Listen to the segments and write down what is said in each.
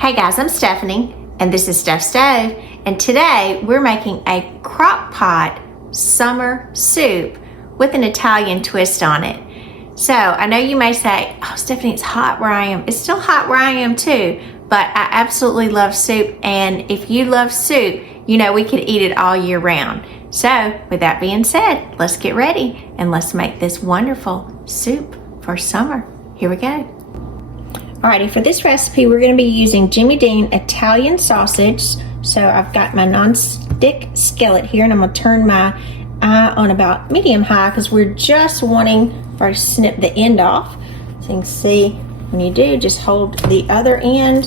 Hey guys, I'm Stephanie, and this is Steph Stove, and today we're making a crock pot summer soup with an Italian twist on it. So I know you may say, oh Stephanie, it's hot where I am. It's still hot where I am too, but I absolutely love soup, and if you love soup, you know we could eat it all year round. So with that being said, let's get ready and let's make this wonderful soup for summer. Here we go. Alrighty, for this recipe, we're going to be using Jimmy Dean Italian sausage. So I've got my non-stick skillet here, and I'm going to turn my eye on about medium high because we're just wanting to snip the end off. So you can see when you do, just hold the other end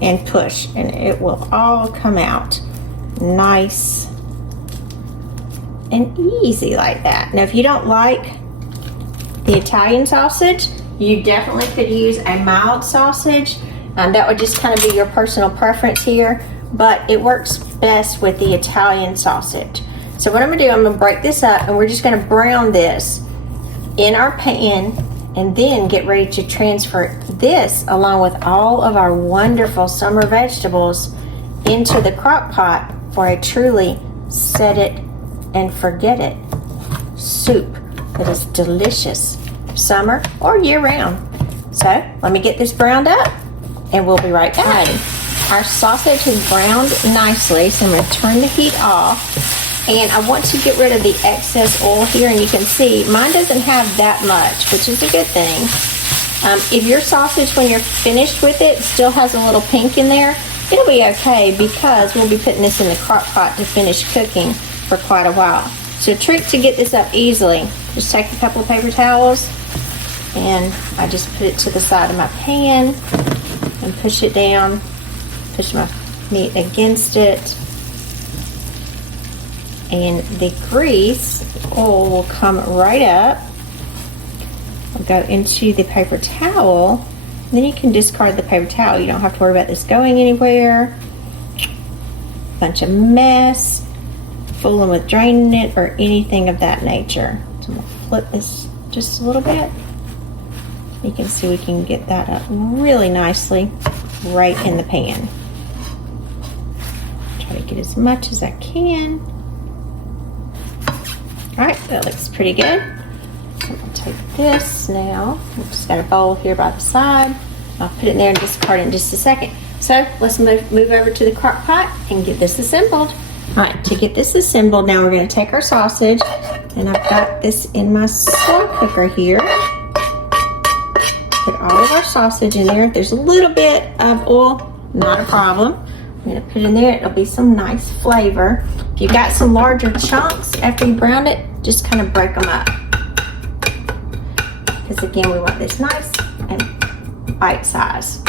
and push, and it will all come out nice and easy like that. Now, if you don't like the Italian sausage, you definitely could use a mild sausage. That would just kind of be your personal preference here, but it works best with the Italian sausage. So what I'm gonna do, I'm gonna break this up, and we're just gonna brown this in our pan, and then get ready to transfer this along with all of our wonderful summer vegetables into the crock pot for a truly set it and forget it soup that is delicious summer or year round. So let me get this browned up and we'll be right back. Our sausage has browned nicely, so I'm going to turn the heat off, and I want to get rid of the excess oil here, and you can see mine doesn't have that much, which is a good thing. If your sausage, when you're finished with it, still has a little pink in there, it'll be okay because we'll be putting this in the crock pot to finish cooking for quite a while. So a trick to get this up easily, just take a couple of paper towels, and I just put it to the side of my pan and push it down, push my meat against it, and the grease, oil will come right up. I'll go into the paper towel, and then you can discard the paper towel. You don't have to worry about this going anywhere. Bunch of mess, fooling with draining it or anything of that nature. So I'm gonna flip this just a little bit. You can see we can get that up really nicely right in the pan. Try to get as much as I can. All right, that looks pretty good. I'm gonna take this now. I've just got a bowl here by the side. I'll put it in there and discard it in just a second. So let's move over to the crock pot and get this assembled. All right, to get this assembled, now we're gonna take our sausage, and I've got this in my slow cooker here. Put all of our sausage in there. If there's a little bit of oil, not a problem. I'm gonna put it in there. It'll be some nice flavor. If you've got some larger chunks after you brown it, just kind of break them up. Because again, we want this nice and bite size.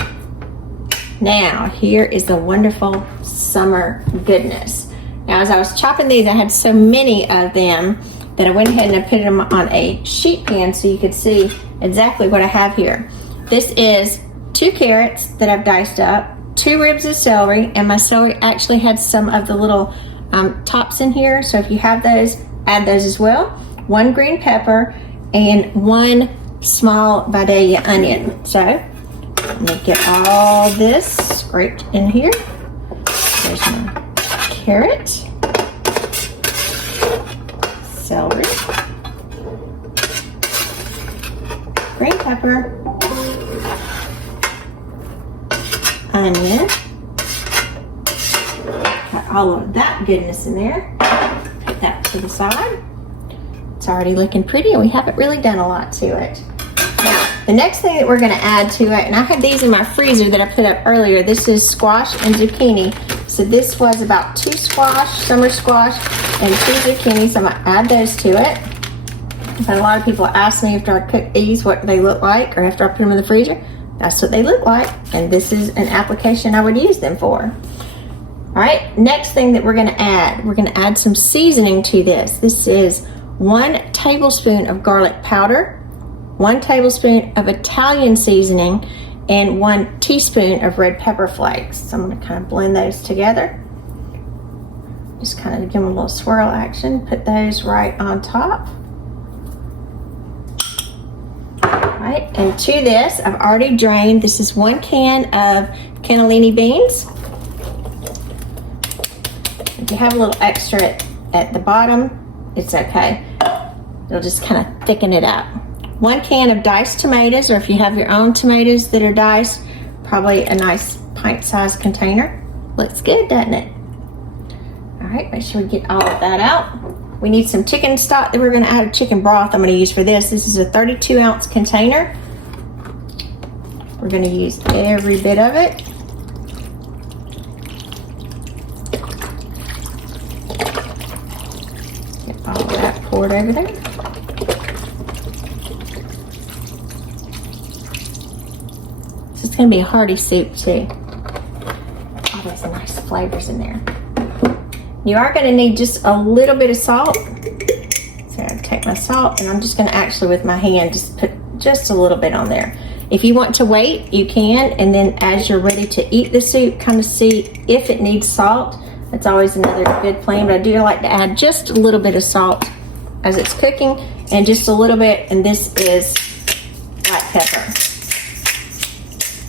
Now, here is the wonderful summer goodness. Now, as I was chopping these, I had so many of them that I went ahead and I put them on a sheet pan so you could see exactly what I have here. This is 2 carrots that I've diced up, 2 ribs of celery, and my celery actually had some of the little tops in here, so if you have those, add those as well. 1 green pepper and 1 small Vidalia onion. So I'm gonna get all this scraped in here. There's my carrot, celery, green pepper, onion. Got all of that goodness in there. Put that to the side. It's already looking pretty, and we haven't really done a lot to it. Now, the next thing that we're gonna add to it, and I had these in my freezer that I put up earlier, this is squash and zucchini. So this was about 2 squash, summer squash, and 2 zucchini, so I'm gonna add those to it. But a lot of people ask me after I cook these what they look like, or after I put them in the freezer. That's what they look like, and this is an application I would use them for. All right, next thing that we're gonna add some seasoning to this. This is 1 tablespoon of garlic powder, 1 tablespoon of Italian seasoning, and 1 teaspoon of red pepper flakes. So I'm gonna kind of blend those together. Just kind of give them a little swirl action. Put those right on top. All right. right, and to this, I've already drained. This is 1 can of cannellini beans. If you have a little extra at the bottom, it's okay. It'll just kind of thicken it up. 1 can of diced tomatoes, or if you have your own tomatoes that are diced, probably a nice pint-sized container. Looks good, doesn't it? All right, make sure we get all of that out. We need some chicken stock that we're going to add a chicken broth I'm going to use for this. This is a 32-ounce container. We're going to use every bit of it. Get all of that poured over there. So it's going to be a hearty soup too. Oh, there's some nice flavors in there. You are going to need just a little bit of salt. So I take my salt and I'm just going to actually with my hand just put just a little bit on there. If you want to wait, you can, and then as you're ready to eat the soup, kind of see if it needs salt. That's always another good plan, but I do like to add just a little bit of salt as it's cooking, and just a little bit, and this is black pepper.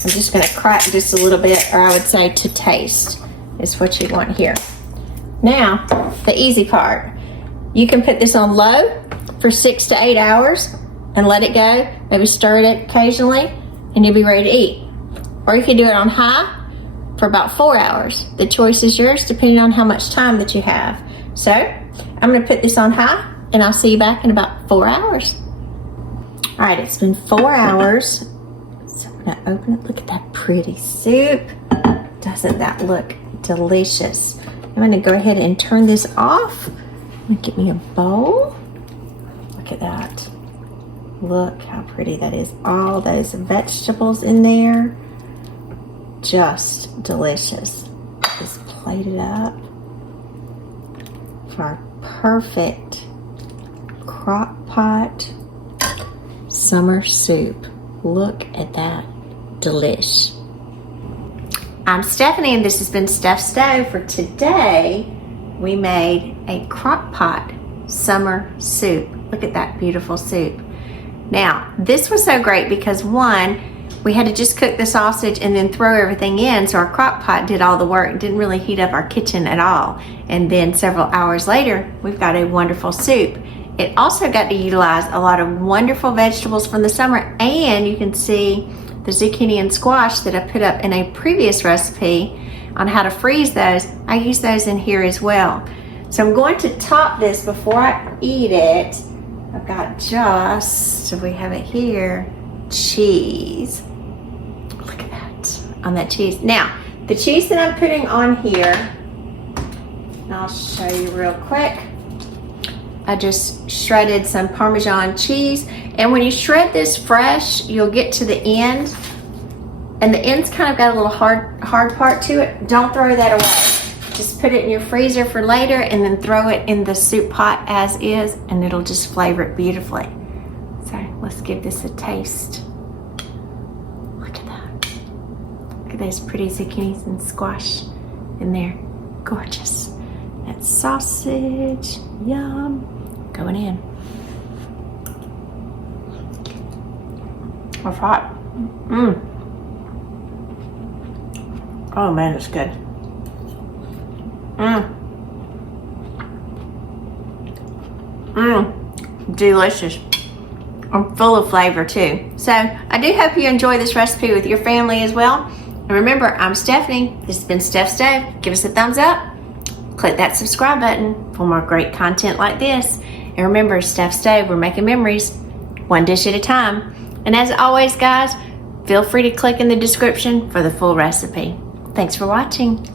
I'm just going to crack just a little bit, or I would say to taste is what you want here. Now, the easy part. You can put this on low for 6 to 8 hours and let it go. Maybe stir it occasionally and you'll be ready to eat. Or you can do it on high for about 4 hours. The choice is yours depending on how much time that you have. So, I'm going to put this on high and I'll see you back in about 4 hours. All right, it's been 4 hours. So I'm going to open it. Look at that pretty soup. Doesn't that look delicious? I'm going to go ahead and turn this off. I'm going to get me a bowl. Look at that. Look how pretty that is. All those vegetables in there. Just delicious. Just plate it up for our perfect Crockpot summer soup. Look at that. Delish. I'm Stephanie and this has been Steph's Stove. For today, we made a Crockpot summer soup. Look at that beautiful soup. Now, this was so great because one, we had to just cook the sausage and then throw everything in, so our Crockpot did all the work. It didn't really heat up our kitchen at all. And then several hours later, we've got a wonderful soup. It also got to utilize a lot of wonderful vegetables from the summer, and you can see the zucchini and squash that I put up in a previous recipe on how to freeze those. I use those in here as well. So I'm going to top this before I eat it. I've got just, so we have it here, cheese. Look at that, on that cheese. Now, the cheese that I'm putting on here, and I'll show you real quick. I just shredded some Parmesan cheese. And when you shred this fresh, you'll get to the end. And the end's kind of got a little hard part to it. Don't throw that away. Just put it in your freezer for later and then throw it in the soup pot as is, and it'll just flavor it beautifully. So let's give this a taste. Look at that. Look at those pretty zucchinis and squash in there. Gorgeous. That sausage, yum. Going in. It's hot. Oh man, it's good. Delicious. I'm full of flavor too. So I do hope you enjoy this recipe with your family as well. And remember, I'm Stephanie. This has been Steph's Stove. Give us a thumbs up. Click that subscribe button for more great content like this. And remember, Steph's Stove, we're making memories one dish at a time. And as always, guys, feel free to click in the description for the full recipe. Thanks for watching.